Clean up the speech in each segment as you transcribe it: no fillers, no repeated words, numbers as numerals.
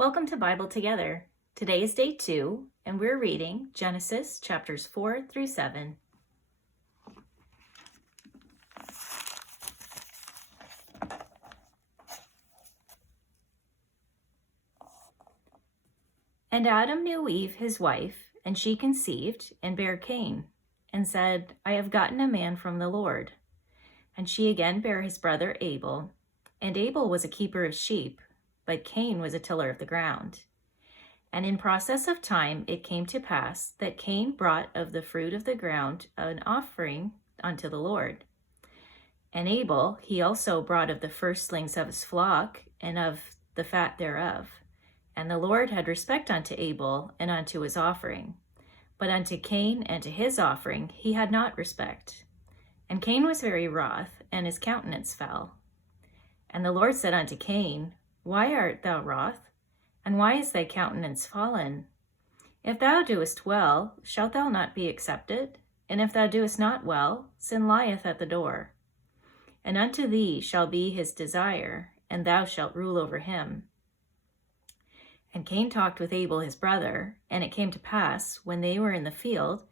Welcome to Bible Together. Today is day 2, and we're reading Genesis chapters 4 through 7. And Adam knew Eve his wife, and she conceived and bare Cain, and said, I have gotten a man from the Lord. And she again bare his brother Abel. And Abel was a keeper of sheep, but Cain was a tiller of the ground. And in process of time it came to pass that Cain brought of the fruit of the ground an offering unto the Lord. And Abel he also brought of the firstlings of his flock and of the fat thereof. And the Lord had respect unto Abel and unto his offering. But unto Cain and to his offering he had not respect. And Cain was very wroth, and his countenance fell. And the Lord said unto Cain, Why art thou wroth? And why is thy countenance fallen? If thou doest well, shalt thou not be accepted? And if thou doest not well, sin lieth at the door. And unto thee shall be his desire, and thou shalt rule over him. And Cain talked with Abel his brother, and it came to pass, when they were in the field,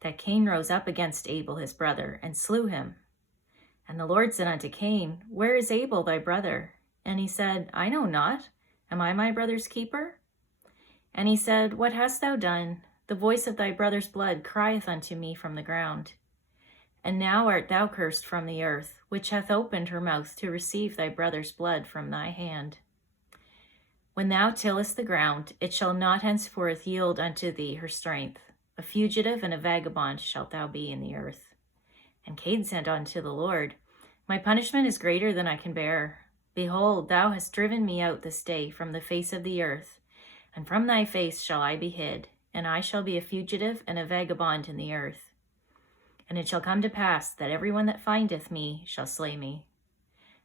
that Cain rose up against Abel his brother, and slew him. And the Lord said unto Cain, Where is Abel thy brother? And he said, I know not. Am I my brother's keeper? And he said, What hast thou done? The voice of thy brother's blood crieth unto me from the ground. And now art thou cursed from the earth, which hath opened her mouth to receive thy brother's blood from thy hand. When thou tillest the ground, it shall not henceforth yield unto thee her strength. A fugitive and a vagabond shalt thou be in the earth. And Cain said unto the Lord, My punishment is greater than I can bear. Behold, thou hast driven me out this day from the face of the earth, and from thy face shall I be hid, and I shall be a fugitive and a vagabond in the earth. And it shall come to pass that every one that findeth me shall slay me.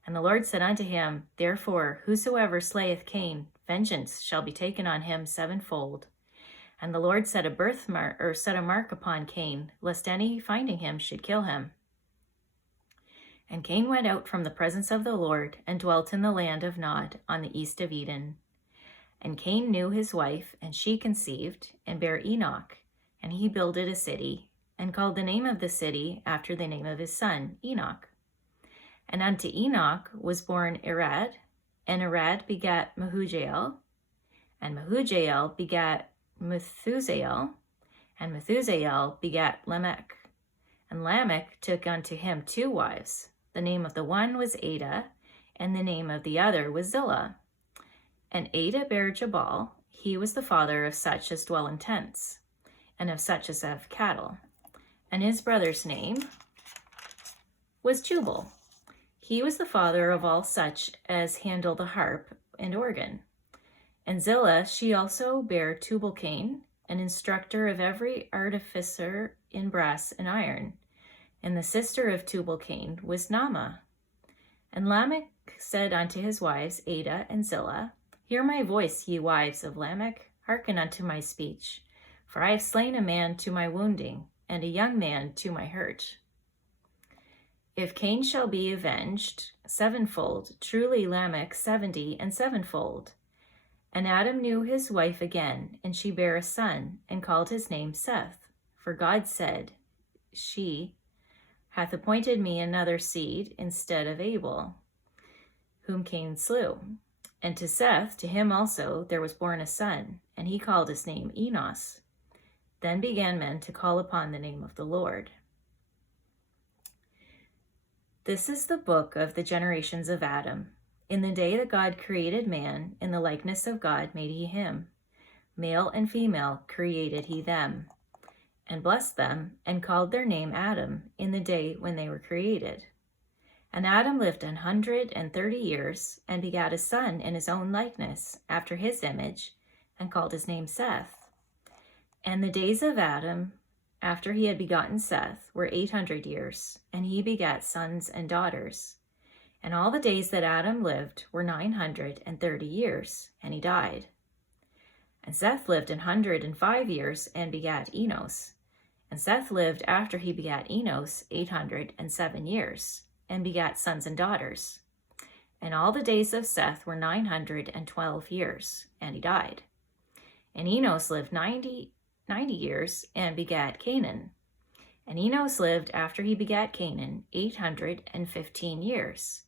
And the Lord said unto him, Therefore, whosoever slayeth Cain, vengeance shall be taken on him sevenfold. And the Lord set a mark upon Cain, lest any finding him should kill him. And Cain went out from the presence of the Lord, and dwelt in the land of Nod, on the east of Eden. And Cain knew his wife, and she conceived, and bare Enoch. And he builded a city, and called the name of the city after the name of his son, Enoch. And unto Enoch was born Irad, and Irad begat Mehujael, and Mehujael begat Methusael, and Methusael begat Lamech. And Lamech took unto him 2 wives. The name of the one was Ada, and the name of the other was Zillah. And Ada bare Jabal. He was the father of such as dwell in tents, and of such as have cattle. And his brother's name was Jubal. He was the father of all such as handle the harp and organ. And Zillah, she also bare Tubal-Cain, an instructor of every artificer in brass and iron. And the sister of Tubal-Cain was Naamah. And Lamech said unto his wives, Ada and Zillah, Hear my voice, ye wives of Lamech, hearken unto my speech. For I have slain a man to my wounding, and a young man to my hurt. If Cain shall be avenged sevenfold, truly Lamech 70 and sevenfold. And Adam knew his wife again, and she bare a son, and called his name Seth. For God said, She hath appointed me another seed instead of Abel, whom Cain slew. And to Seth, to him also, there was born a son, and he called his name Enos. Then began men to call upon the name of the Lord. This is the book of the generations of Adam. In the day that God created man, in the likeness of God made he him. Male and female created he them, and blessed them, and called their name Adam in the day when they were created. And Adam lived 130 years, and begat a son in his own likeness, after his image, and called his name Seth. And the days of Adam, after he had begotten Seth, were 800 years, and he begat sons and daughters. And all the days that Adam lived were 930 years, and he died. And Seth lived 105 years, and begat Enos. And Seth lived after he begat Enos 807 years, and begat sons and daughters. And all the days of Seth were 912 years, and he died. And Enos lived 90 years and begat Canaan. And Enos lived after he begat Canaan 815 years,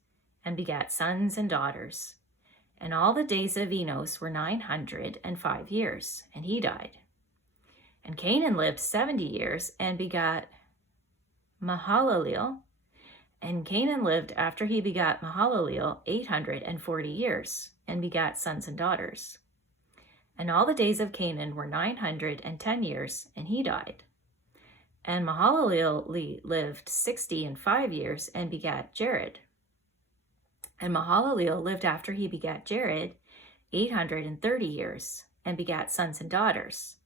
and begat sons and daughters. And all the days of Enos were 905 years, and he died. And Canaan lived 70 years and begat Mahalaleel. And Canaan lived after he begat Mahalaleel 840 years, and begat sons and daughters. And all the days of Canaan were 910 years, and he died. And Mahalaleel lived 65 years, and begat Jared. And Mahalaleel lived after he begat Jared 830 years, and begat sons and daughters.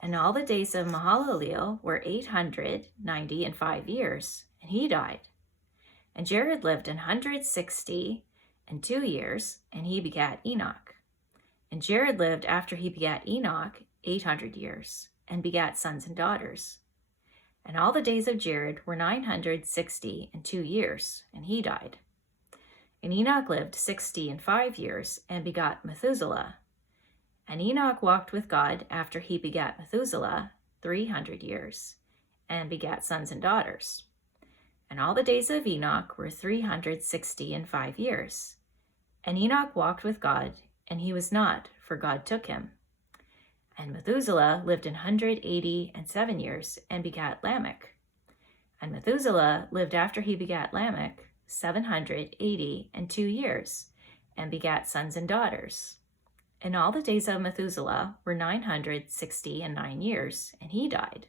And all the days of Mahalaleel were 895 years, and he died. And Jared lived 162 years, and he begat Enoch. And Jared lived after he begat Enoch 800 years, and begat sons and daughters. And all the days of Jared were 962 years, and he died. And Enoch lived 65 years, and begot Methuselah. And Enoch walked with God after he begat Methuselah 300 years, and begat sons and daughters. And all the days of Enoch were 365 years. And Enoch walked with God, and he was not, for God took him. And Methuselah lived 187 years, and begat Lamech. And Methuselah lived after he begat Lamech 782 years, and begat sons and daughters. And all the days of Methuselah were 969 years, and he died.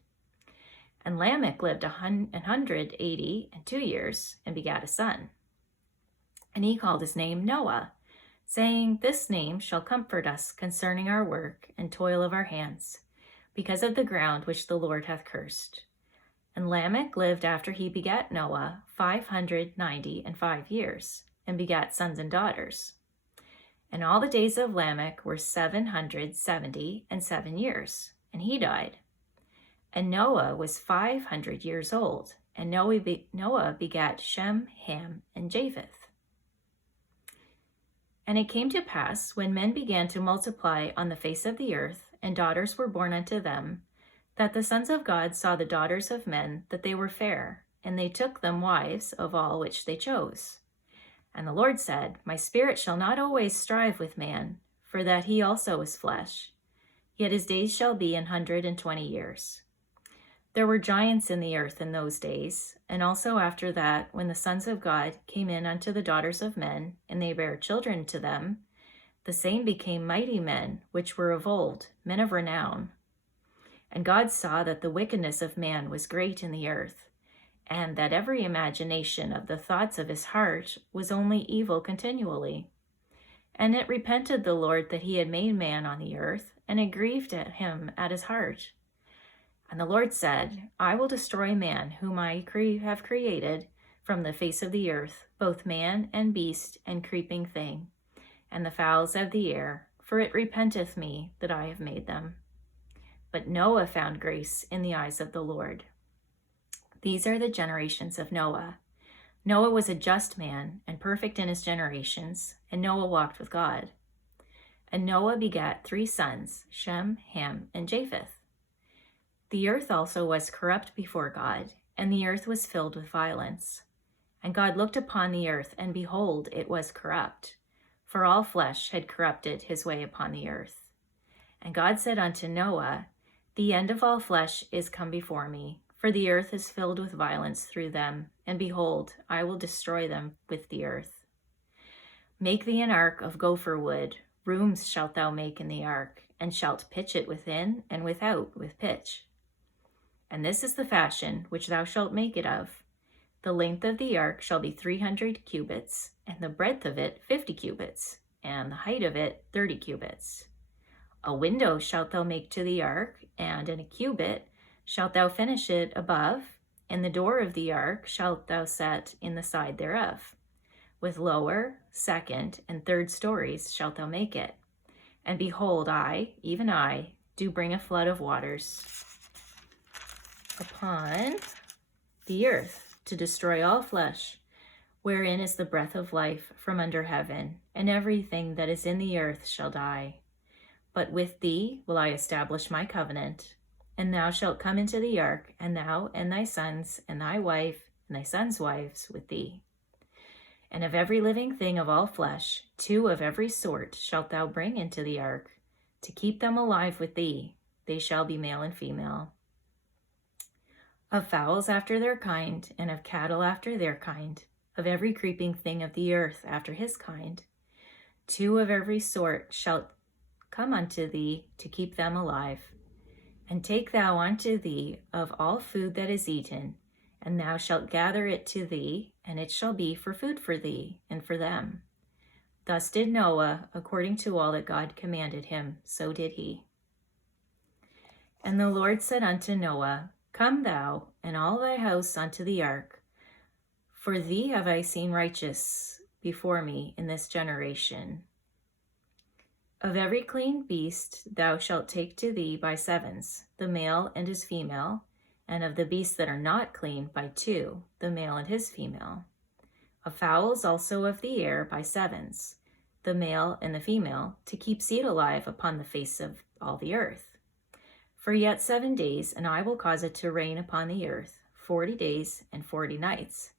And Lamech lived 182 years, and begat a son. And he called his name Noah, saying, This name shall comfort us concerning our work and toil of our hands, because of the ground which the Lord hath cursed. And Lamech lived after he begat Noah 595 years, and begat sons and daughters. And all the days of Lamech were 777 years, and he died. And Noah was 500 years old, and Noah begat Shem, Ham, and Japheth. And it came to pass, when men began to multiply on the face of the earth, and daughters were born unto them, that the sons of God saw the daughters of men, that they were fair, and they took them wives of all which they chose. And the Lord said, My spirit shall not always strive with man, for that he also is flesh, yet his days shall be 120 years. There were giants in the earth in those days, and also after that, when the sons of God came in unto the daughters of men, and they bare children to them, the same became mighty men, which were of old, men of renown. And God saw that the wickedness of man was great in the earth, and that every imagination of the thoughts of his heart was only evil continually. And it repented the Lord that he had made man on the earth, and it grieved at him at his heart. And the Lord said, I will destroy man, whom I have created from the face of the earth, both man and beast and creeping thing, and the fowls of the air, for it repenteth me that I have made them. But Noah found grace in the eyes of the Lord. These are the generations of Noah. Noah was a just man and perfect in his generations, and Noah walked with God. And Noah begat 3 sons, Shem, Ham, and Japheth. The earth also was corrupt before God, and the earth was filled with violence. And God looked upon the earth, and behold, it was corrupt, for all flesh had corrupted his way upon the earth. And God said unto Noah, The end of all flesh is come before me, for the earth is filled with violence through them, and behold, I will destroy them with the earth. Make thee an ark of gopher wood, rooms shalt thou make in the ark, and shalt pitch it within and without with pitch. And this is the fashion which thou shalt make it of. The length of the ark shall be 300 cubits, and the breadth of it 50 cubits, and the height of it 30 cubits. A window shalt thou make to the ark, and in a cubit shalt thou finish it above, and the door of the ark shalt thou set in the side thereof. With lower, second, and third stories shalt thou make it. And behold, I, even I, do bring a flood of waters upon the earth to destroy all flesh, wherein is the breath of life from under heaven, and everything that is in the earth shall die. But with thee will I establish my covenant, and thou shalt come into the ark, and thou and thy sons, and thy wife, and thy sons' wives with thee. And of every living thing of all flesh, 2 of every sort shalt thou bring into the ark, to keep them alive with thee. They shall be male and female. Of fowls after their kind, and of cattle after their kind, of every creeping thing of the earth after his kind, 2 of every sort shalt come unto thee to keep them alive. And take thou unto thee of all food that is eaten, and thou shalt gather it to thee, and it shall be for food for thee and for them. Thus did Noah, according to all that God commanded him, so did he. And the Lord said unto Noah, Come thou and all thy house unto the ark, for thee have I seen righteous before me in this generation. Of every clean beast thou shalt take to thee by 7s, the male and his female, and of the beasts that are not clean by 2, the male and his female. Of fowls also of the air by 7s, the male and the female, to keep seed alive upon the face of all the earth. For yet 7 days, and I will cause it to rain upon the earth, 40 days and 40 nights.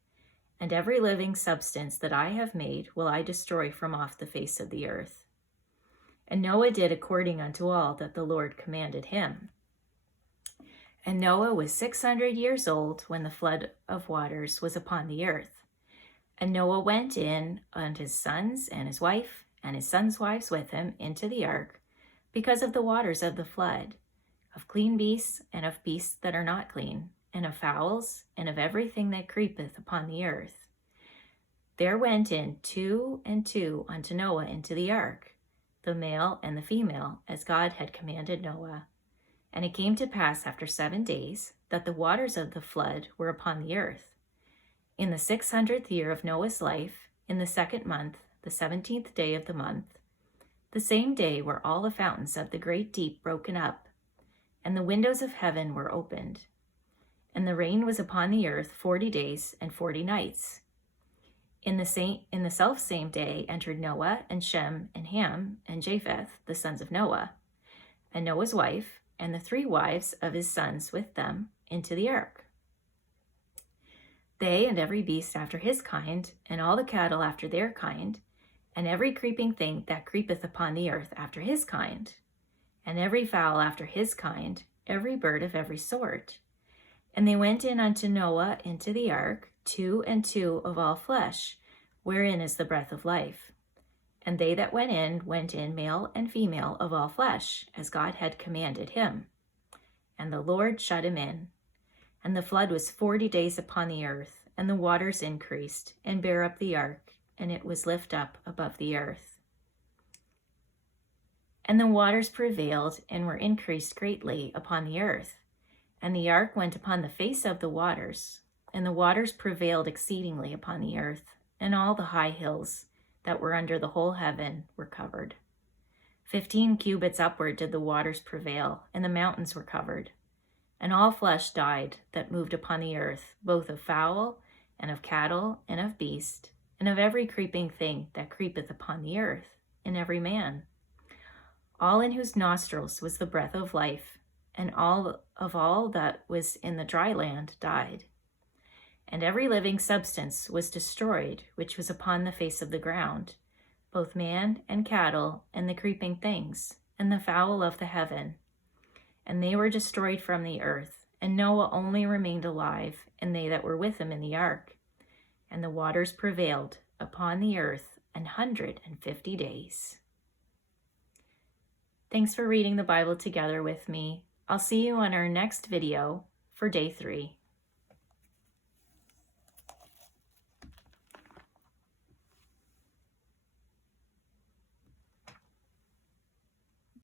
And every living substance that I have made will I destroy from off the face of the earth. And Noah did according unto all that the Lord commanded him. And Noah was 600 years old when the flood of waters was upon the earth. And Noah went in, and his sons and his wife, and his sons' wives with him, into the ark, because of the waters of the flood, of clean beasts, and of beasts that are not clean, and of fowls, and of everything that creepeth upon the earth. There went in 2 and 2 unto Noah into the ark, the male and the female, as God had commanded Noah. And it came to pass after 7 days that the waters of the flood were upon the earth. In the 600th year of Noah's life, in the 2nd month, the 17th day of the month, the same day were all the fountains of the great deep broken up, and the windows of heaven were opened. And the rain was upon the earth 40 days and 40 nights. In the selfsame day entered Noah and Shem and Ham and Japheth, the sons of Noah, and Noah's wife, and the 3 wives of his sons with them, into the ark. They and every beast after his kind, and all the cattle after their kind, and every creeping thing that creepeth upon the earth after his kind, and every fowl after his kind, every bird of every sort. And they went in unto Noah into the ark, 2 and 2 of all flesh, wherein is the breath of life. And they that went in male and female of all flesh, as God had commanded him. And the Lord shut him in. And the flood was 40 days upon the earth, and the waters increased, and bare up the ark, and it was lift up above the earth. And the waters prevailed, and were increased greatly upon the earth. And the ark went upon the face of the waters, and the waters prevailed exceedingly upon the earth, and all the high hills that were under the whole heaven were covered. 15 cubits upward did the waters prevail, and the mountains were covered. And all flesh died that moved upon the earth, both of fowl, and of cattle, and of beast, and of every creeping thing that creepeth upon the earth, and every man. All in whose nostrils was the breath of life, and all that was in the dry land died. And every living substance was destroyed, which was upon the face of the ground, both man and cattle, and the creeping things, and the fowl of the heaven. And they were destroyed from the earth, and Noah only remained alive, and they that were with him in the ark. And the waters prevailed upon the earth 150 days. Thanks for reading the Bible together with me. I'll see you on our next video for day 3.